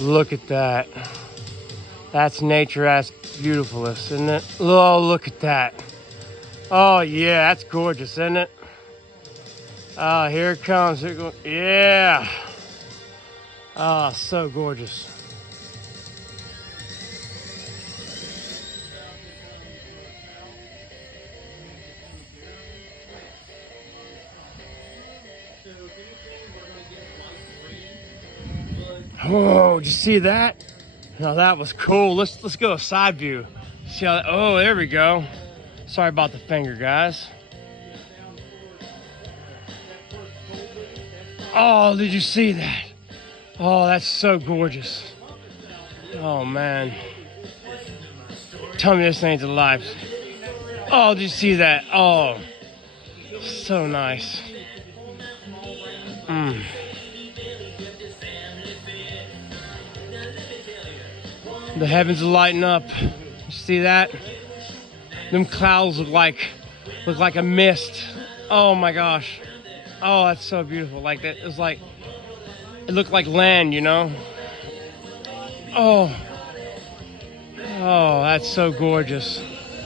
Look at that. That's nature-ass beautifulness, isn't it? Oh, look at that. Oh, yeah, that's gorgeous, isn't it? Oh, here it comes. Here it goes. Yeah. Oh, so gorgeous. Oh, did you see that? Now that was cool. Let's go a side view. See how? Oh, there we go. Sorry about the finger, guys. Oh, did you see that? Oh, that's so gorgeous. Oh man. Tell me this ain't alive. Oh, did you see that? Oh, so nice. The heavens are lighting up. You see that? Them clouds look like a mist. Oh my gosh. Oh, that's so beautiful. Like that. It looked like land, you know? Oh. Oh, that's so gorgeous.